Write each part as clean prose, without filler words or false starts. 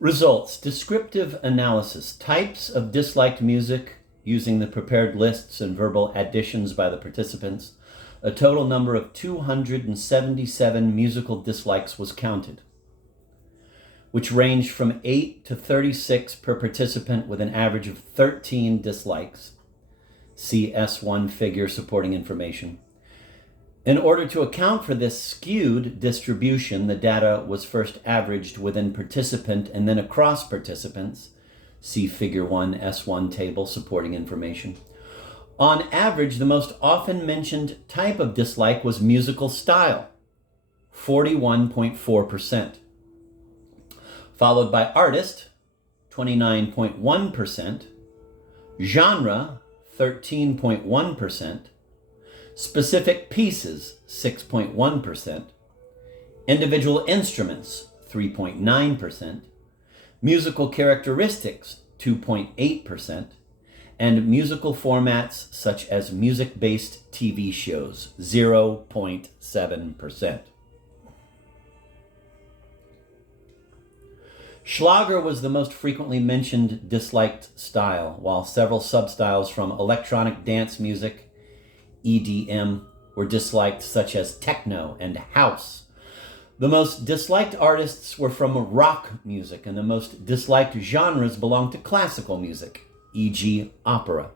Results: descriptive analysis. Types of disliked music using the prepared lists and verbal additions by the participants. A total number of 277 musical dislikes was counted, which ranged from 8 to 36 per participant, with an average of 13 dislikes. See S1 figure supporting information. In order to account for this skewed distribution, the data was first averaged within participant and then across participants. See Figure 1, S1 table supporting information. On average, the most often mentioned type of dislike was musical style, 41.4%, followed by artist, 29.1%, genre, 13.1%, specific pieces, 6.1%, individual instruments, 3.9%, musical characteristics, 2.8%, and musical formats such as music-based TV shows, 0.7%. Schlager was the most frequently mentioned disliked style, while several substyles from electronic dance music, EDM, were disliked, such as techno and house. The most disliked artists were from rock music, and the most disliked genres belonged to classical music, e.g. opera.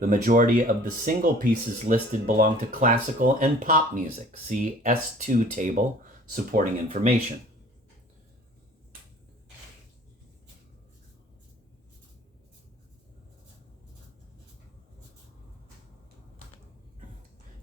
The majority of the single pieces listed belong to classical and pop music. See S2 table supporting information.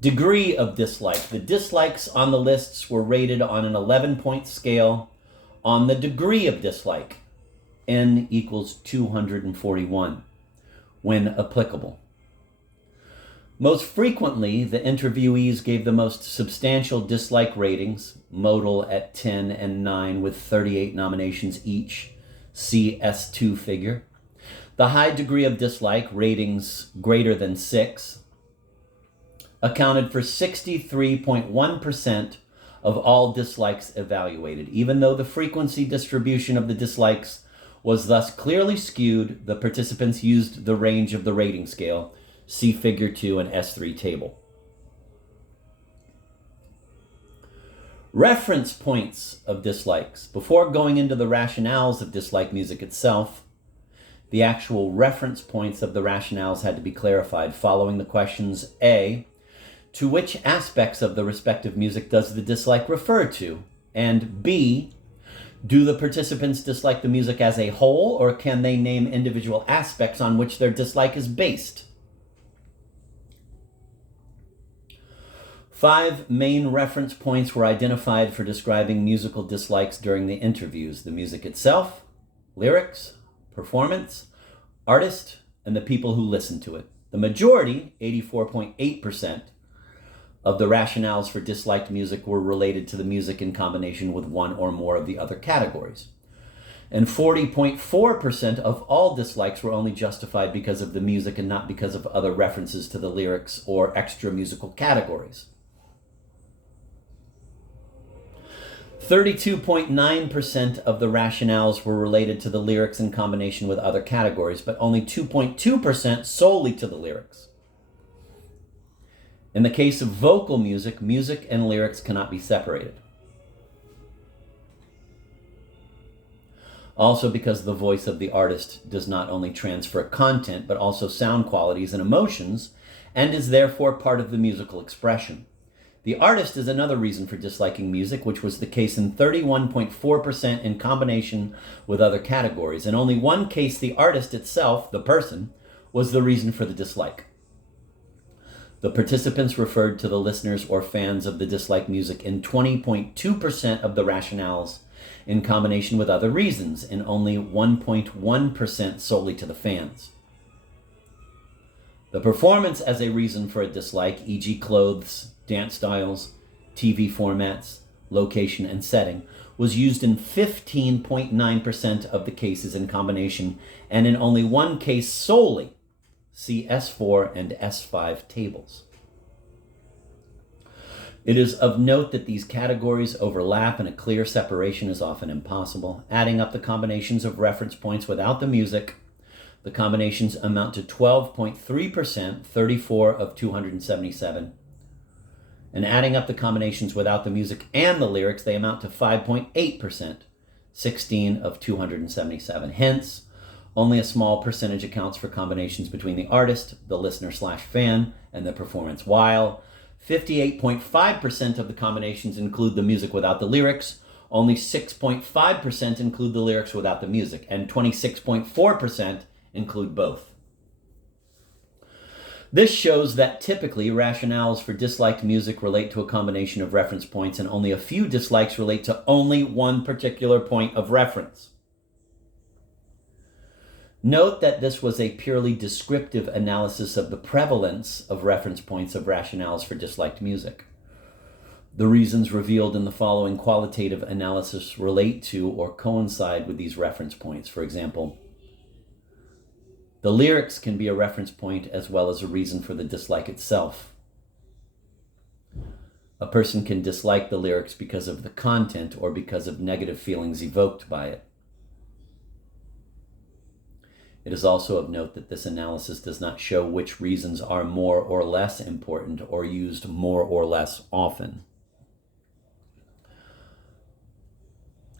Degree of dislike. The dislikes on the lists were rated on an 11-point scale on the degree of dislike, N equals 241, when applicable. Most frequently, the interviewees gave the most substantial dislike ratings, modal at 10 and 9 with 38 nominations each, see S2 figure. The high degree of dislike, ratings greater than 6, accounted for 63.1% of all dislikes evaluated. Even though the frequency distribution of the dislikes was thus clearly skewed, the participants used the range of the rating scale. See Figure 2 and S3 table. Reference points of dislikes. Before going into the rationales of dislike music itself, the actual reference points of the rationales had to be clarified following the questions: A, to which aspects of the respective music does the dislike refer to? And B, do the participants dislike the music as a whole, or can they name individual aspects on which their dislike is based? 5 main reference points were identified for describing musical dislikes during the interviews: the music itself, lyrics, performance, artist, and the people who listen to it. The majority, 84.8%, of the rationales for disliked music were related to the music in combination with one or more of the other categories. And 40.4% of all dislikes were only justified because of the music and not because of other references to the lyrics or extra musical categories. 32.9% of the rationales were related to the lyrics in combination with other categories, but only 2.2% solely to the lyrics. In the case of vocal music, music and lyrics cannot be separated. Also, because the voice of the artist does not only transfer content, but also sound qualities and emotions, and is therefore part of the musical expression. The artist is another reason for disliking music, which was the case in 31.4% in combination with other categories. In only one case, the artist itself, the person, was the reason for the dislike. The participants referred to the listeners or fans of the disliked music in 20.2% of the rationales in combination with other reasons, and only 1.1% solely to the fans. The performance as a reason for a dislike, e.g. clothes, dance styles, TV formats, location, and setting, was used in 15.9% of the cases in combination, and in only one case solely. See S4 and S5 tables. It is of note that these categories overlap and a clear separation is often impossible. Adding up the combinations of reference points without the music, the combinations amount to 12.3%, 34 of 277. And adding up the combinations without the music and the lyrics, they amount to 5.8%, 16 of 277. Hence, only a small percentage accounts for combinations between the artist, the listener/fan, and the performance, while 58.5% of the combinations include the music without the lyrics, only 6.5% include the lyrics without the music, and 26.4% include both. This shows that typically rationales for disliked music relate to a combination of reference points, and only a few dislikes relate to only one particular point of reference. Note that this was a purely descriptive analysis of the prevalence of reference points of rationales for disliked music. The reasons revealed in the following qualitative analysis relate to or coincide with these reference points. For example, the lyrics can be a reference point as well as a reason for the dislike itself. A person can dislike the lyrics because of the content or because of negative feelings evoked by it. It is also of note that this analysis does not show which reasons are more or less important or used more or less often.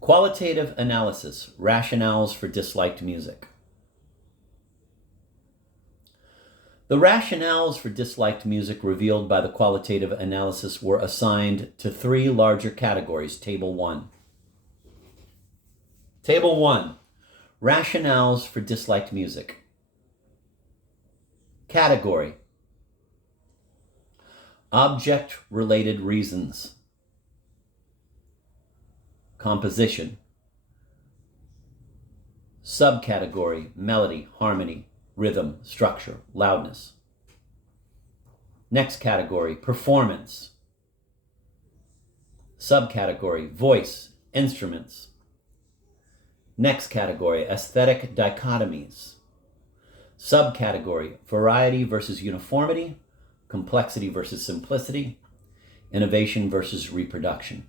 Qualitative analysis, rationales for disliked music. The rationales for disliked music revealed by the qualitative analysis were assigned to three larger categories. Table 1. Table 1. Rationales for disliked music. Category: object-related reasons. Composition. Subcategory: melody, harmony, rhythm, structure, loudness. Next category: performance. Subcategory: voice, instruments. Next category: aesthetic dichotomies. Subcategory: variety versus uniformity, complexity versus simplicity, innovation versus reproduction.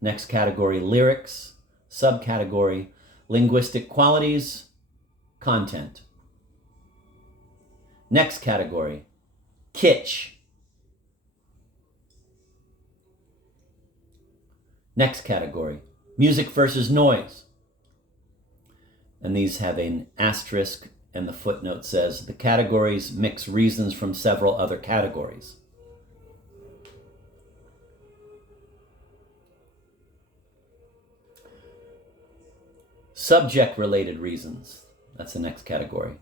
Next category: lyrics. Subcategory: linguistic qualities, content. Next category: kitsch. Next category: music versus noise. And these have an asterisk, and the footnote says the categories mix reasons from several other categories. Subject-related reasons. That's the next category.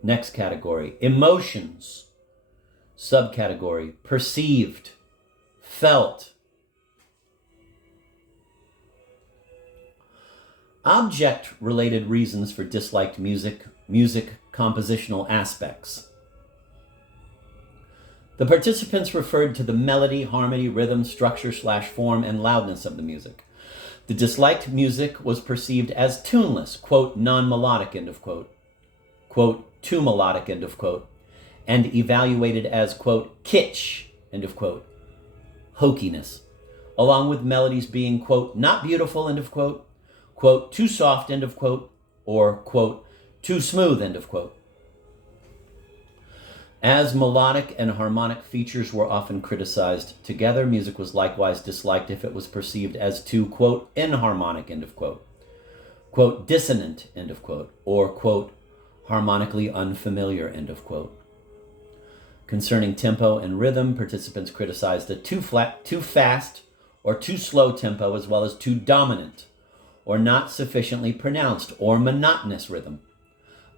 Next category: emotions. Subcategory: perceived, felt. Object-related reasons for disliked music, music compositional aspects. The participants referred to the melody, harmony, rhythm, structure/form, and loudness of the music. The disliked music was perceived as tuneless, quote, non-melodic, end of quote, too melodic, end of quote, and evaluated as, quote, kitsch, end of quote, hokiness, along with melodies being, quote, not beautiful, end of quote, too soft, end of quote, or, quote, too smooth, end of quote. As melodic and harmonic features were often criticized together, music was likewise disliked if it was perceived as too, quote, inharmonic, end of quote, dissonant, end of quote, or, quote, harmonically unfamiliar, end of quote. Concerning tempo and rhythm, participants criticized a too fast, or too slow tempo, as well as too dominant, or not sufficiently pronounced, or monotonous rhythm.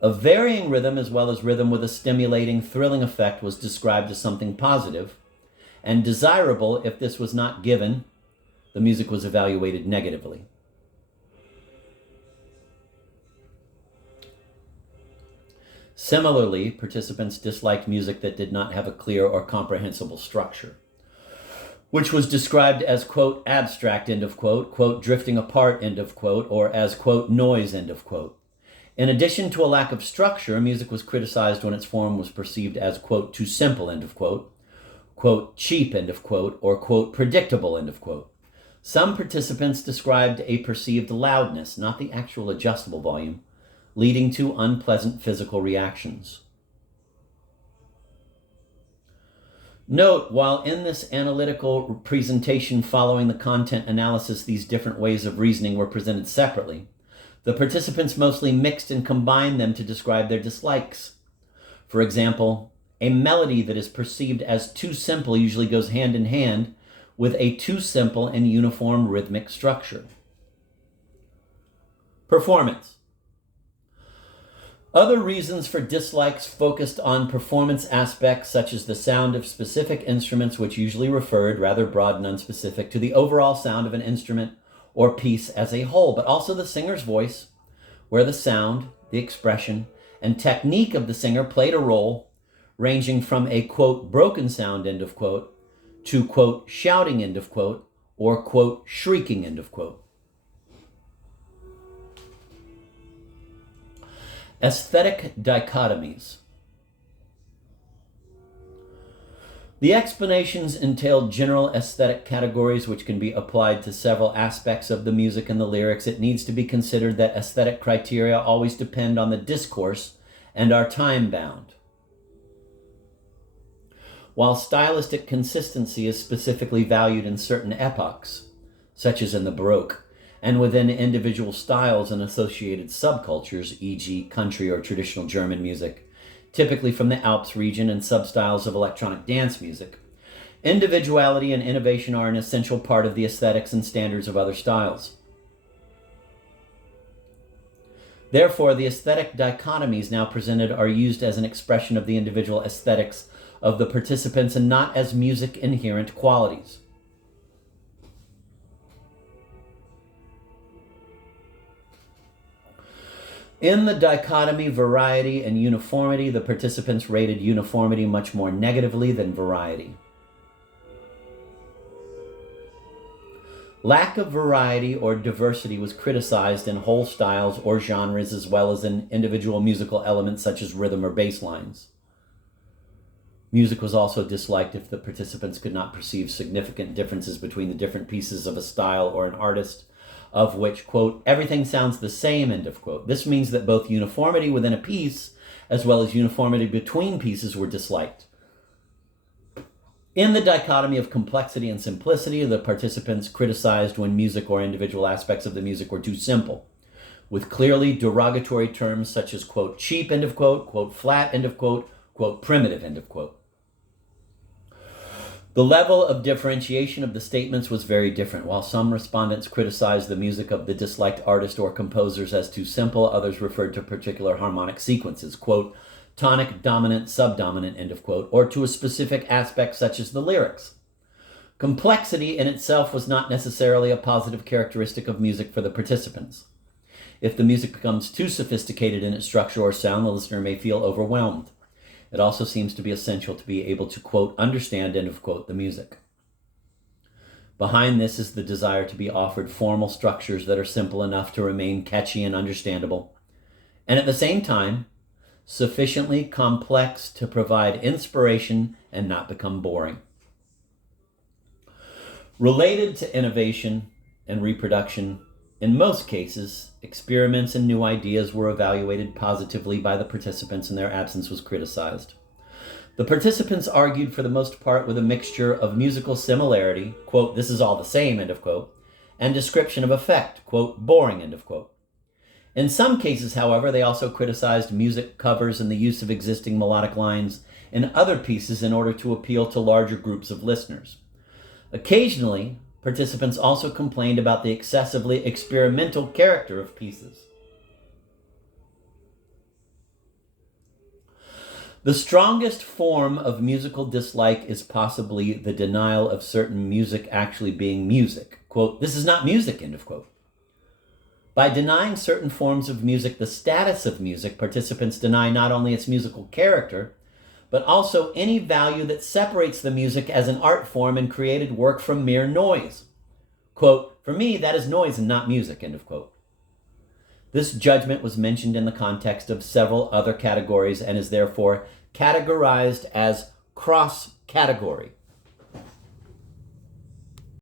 A varying rhythm, as well as rhythm with a stimulating, thrilling effect, was described as something positive and desirable. If this was not given, the music was evaluated negatively. Similarly, participants disliked music that did not have a clear or comprehensible structure, which was described as, quote, abstract, end of quote, drifting apart, end of quote, or as, quote, noise, end of quote. In addition to a lack of structure, music was criticized when its form was perceived as, quote, too simple, end of quote, quote, cheap, end of quote, or, quote, predictable, end of quote. Some participants described a perceived loudness, not the actual adjustable volume, leading to unpleasant physical reactions. Note, while in this analytical presentation following the content analysis, these different ways of reasoning were presented separately, the participants mostly mixed and combined them to describe their dislikes. For example, a melody that is perceived as too simple usually goes hand in hand with a too simple and uniform rhythmic structure. Performance. Other reasons for dislikes focused on performance aspects such as the sound of specific instruments, which usually referred, rather broad and unspecific, to the overall sound of an instrument or piece as a whole, but also the singer's voice, where the sound, the expression, and technique of the singer played a role, ranging from a, quote, broken sound, end of quote, to, quote, shouting, end of quote, or, quote, shrieking, end of quote. Aesthetic dichotomies. The explanations entailed general aesthetic categories which can be applied to several aspects of the music and the lyrics. It needs to be considered that aesthetic criteria always depend on the discourse and are time-bound. While stylistic consistency is specifically valued in certain epochs, such as in the Baroque, and within individual styles and associated subcultures, e.g. country or traditional German music, typically from the Alps region, and substyles of electronic dance music, individuality and innovation are an essential part of the aesthetics and standards of other styles. Therefore, the aesthetic dichotomies now presented are used as an expression of the individual aesthetics of the participants and not as music inherent qualities. In the dichotomy variety and uniformity, the participants rated uniformity much more negatively than variety. Lack of variety or diversity was criticized in whole styles or genres as well as in individual musical elements such as rhythm or bass lines. Music was also disliked if the participants could not perceive significant differences between the different pieces of a style or an artist, of which, quote, everything sounds the same, end of quote. This means that both uniformity within a piece as well as uniformity between pieces were disliked. In the dichotomy of complexity and simplicity, the participants criticized when music or individual aspects of the music were too simple, with clearly derogatory terms such as, quote, cheap, end of quote, flat, end of quote, primitive, end of quote. The level of differentiation of the statements was very different. While some respondents criticized the music of the disliked artist or composers as too simple, others referred to particular harmonic sequences, quote, tonic, dominant, subdominant, end of quote, or to a specific aspect such as the lyrics. Complexity in itself was not necessarily a positive characteristic of music for the participants. If the music becomes too sophisticated in its structure or sound, the listener may feel overwhelmed. It also seems to be essential to be able to, quote, understand, end of quote, the music. Behind this is the desire to be offered formal structures that are simple enough to remain catchy and understandable, and at the same time, sufficiently complex to provide inspiration and not become boring. Related to innovation and reproduction, in most cases, experiments and new ideas were evaluated positively by the participants and their absence was criticized. The participants argued for the most part with a mixture of musical similarity, quote, this is all the same, end of quote, and description of effect, quote, boring, end of quote. In some cases, however, they also criticized music covers and the use of existing melodic lines in other pieces in order to appeal to larger groups of listeners. Occasionally, participants also complained about the excessively experimental character of pieces. The strongest form of musical dislike is possibly the denial of certain music actually being music. Quote, this is not music, end of quote. By denying certain forms of music the status of music, participants deny not only its musical character, but also any value that separates the music as an art form and created work from mere noise. Quote, for me, that is noise and not music, end of quote. This judgment was mentioned in the context of several other categories and is therefore categorized as cross-category.